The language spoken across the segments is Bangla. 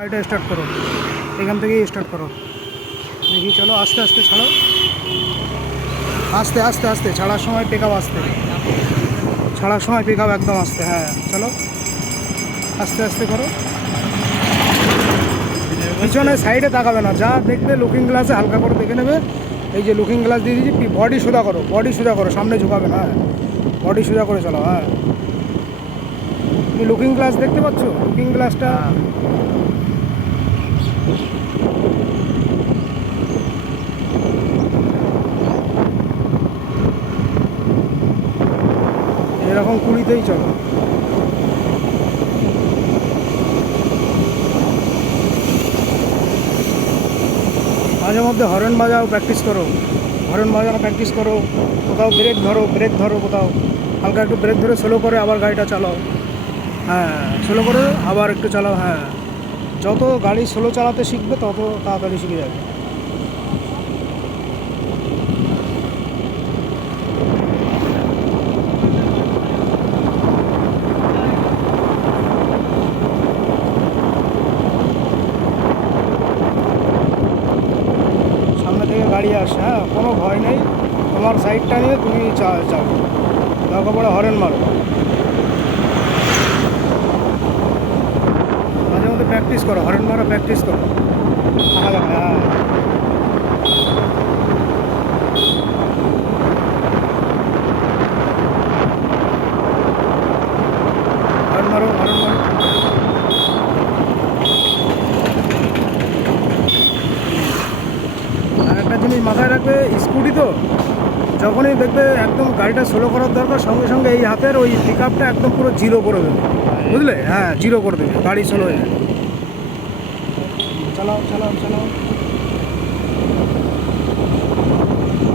গাড়িটা স্টার্ট করো, এখান থেকেই স্টার্ট করো। দেখি, চলো আস্তে আস্তে ছাড়ো, আস্তে আস্তে আস্তে ছাড়ার সময় পিক আপ, আস্তে ছাড়ার সময় পিক আপ একদম আস্তে। হ্যাঁ চলো, আস্তে আস্তে করো। পিছনে সাইডে তাকাবে না, যা দেখবে লুকিং গ্লাসে হালকা করে দেখে নেবে। এই যে লুকিং গ্লাস দিয়ে দিয়েছি, বডি সোজা করো, বডি সোজা করো, সামনে ঝুঁকাবে না। হ্যাঁ, বডি সোজা করে চলো। হ্যাঁ, তুমি লুকিং গ্লাস দেখতে পাচ্ছ? লুকিং গ্লাসটা এরকম কুড়িতেই চলো। মাঝে মধ্যে হর্ন বাজাও, প্র্যাকটিস করো, হর্ন বাজানো প্র্যাকটিস করো। কোথাও ব্রেক ধরো, ব্রেক ধরো কোথাও, হালকা একটু ব্রেক ধরে স্লো করে আবার গাড়িটা চালাও। হ্যাঁ, স্লো করে আবার একটু চালাও। হ্যাঁ, যত গাড়ি স্লো চালাতে শিখবে তত তাড়াতাড়ি শিখে যাবে। সামনে থেকে গাড়ি আসে, হ্যাঁ কোনো ভয় নেই, তোমার সাইডটা নিয়ে তুমি যাও, দরকার পড়ে হরেন মারো। মাঝে মধ্যে প্র্যাকটিস করো, হরেন মারো, প্র্যাকটিস করো। থাকা যাবে। হ্যাঁ, হরেন মারো, হরেন মারো। আর একটা জিনিস মাথায় রাখবে, স্কুটি তো যখনই দেখবে একদম গাড়িটা স্লো করার দরকার, সঙ্গে সঙ্গে এই হাতের ওই পিক আপটা একদম পুরো জিরো করে দেবে, বুঝলে? হ্যাঁ, জিরো করে দেবে, গাড়ি স্লো হয়ে যাবে। চালাও চালাও চালাও।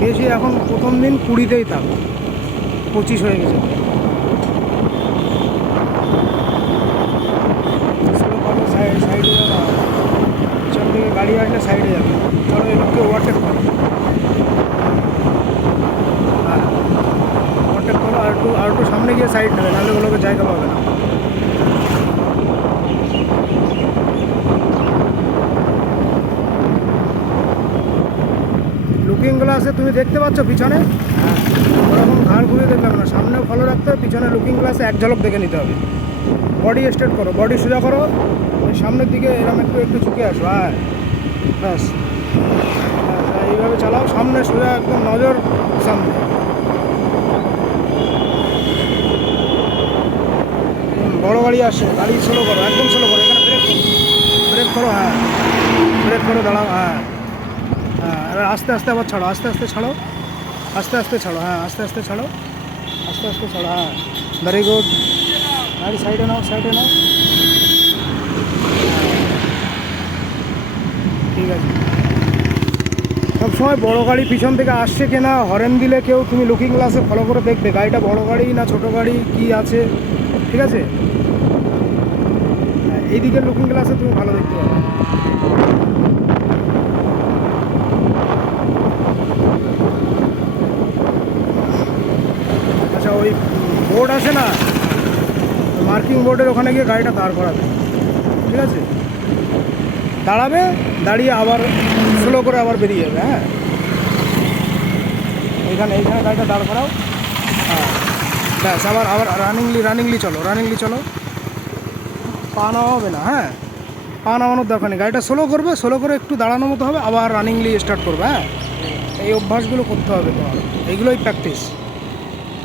বেশি এখন প্রথম দিন 20তেই থাক, 25 হয়ে গেছে। স্লো করো, সাইডে যাবে, পিছন থেকে গাড়ি আসলে সাইডে যাবে। চলো এগুলোকে ওভারটেক করো। হ্যাঁ, ওভারটেক করো, আর একটু সামনে গিয়ে সাইড নেবে, নাহলে ওগুলোকে জায়গা পাবে না। লুকিং গ্লাসে তুমি দেখতে পাচ্ছ পিছনে? হ্যাঁ, ওরকম ঘাড় ঘুরিয়ে দেখবে না, সামনেও ফলো রাখতে হবে, পিছনে লুকিং গ্লাসে এক ঝলক দেখে নিতে হবে। বডি স্ট্রেট করো, বডি সোজা করো, ওই সামনের দিকে এরকম একটু একটু ঝুঁকে আসো। হ্যাঁ, ব্যাস, এইভাবে চালাও, সামনে সোজা একদম নজর সামনে। বড় গাড়ি আসে, গাড়ি স্লো করো, একদম স্লো করো, এখানে ব্রেক করো, ব্রেক করো। হ্যাঁ, ব্রেক করো, দাঁড়াও। হ্যাঁ হ্যাঁ, এবার আস্তে আস্তে আবার ছাড়ো, আস্তে আস্তে ছাড়ো, আস্তে আস্তে ছাড়ো। হ্যাঁ, আস্তে আস্তে ছাড়ো, আস্তে আস্তে ছাড়ো। হ্যাঁ, ভেরি গুড। গাড়ি সাইডে নাও, সাইডে নাও। ঠিক আছে। সবসময় বড় গাড়ি পিছন থেকে আসছে কিনা হরেন দিলে কেউ, তুমি লুকিং গ্লাসে ফলো করে দেখবে গাড়িটা বড় গাড়ি না ছোট গাড়ি কি আছে, ঠিক আছে? হ্যাঁ, এইদিকে লুকিং গ্লাসে তুমি ভালো দেখতে পাবে। আচ্ছা, ওই বোর্ড আছে না, মার্কিং বোর্ডের ওখানে গিয়ে গাড়িটা দাঁড় করাবে, ঠিক আছে? দাঁড়াবে, দাঁড়িয়ে আবার স্লো করে আবার বেরিয়ে যাবে। হ্যাঁ, এইখানে গাড়িটা দাঁড় করাও। হ্যাঁ, ব্যাস, আবার আবার রানিংলি চলো, রানিংলি চলো। পা নামাবে না। হ্যাঁ, পা নামানোর দরকার নেই, গাড়িটা স্লো করবে, স্লো করে একটু দাঁড়ানোর মতো হবে, আবার রানিংলি স্টার্ট করবে। হ্যাঁ, এই অভ্যাসগুলো করতে হবে তোমার, এইগুলোই প্র্যাকটিস।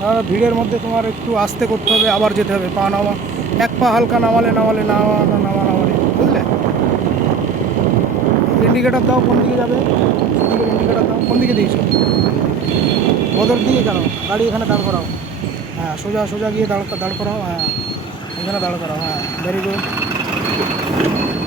আর ভিড়ের মধ্যে তোমার একটু আস্তে করতে হবে, আবার যেতে হবে, পা নামা, এক পা হালকা নামালে নামালে, বুঝলে? ইন্ডিকেটার দাও, কোন দিকে যাবে সেদিকে ইন্ডিকেটার দাও। কোন দিকে দিয়েছো? বদর দিকে কেন? গাড়ি এখানে দাঁড় করাও। হ্যাঁ, সোজা সোজা গিয়ে দাঁড় করাও। হ্যাঁ, এখানে দাঁড় করাও। হ্যাঁ, ভেরি গুড।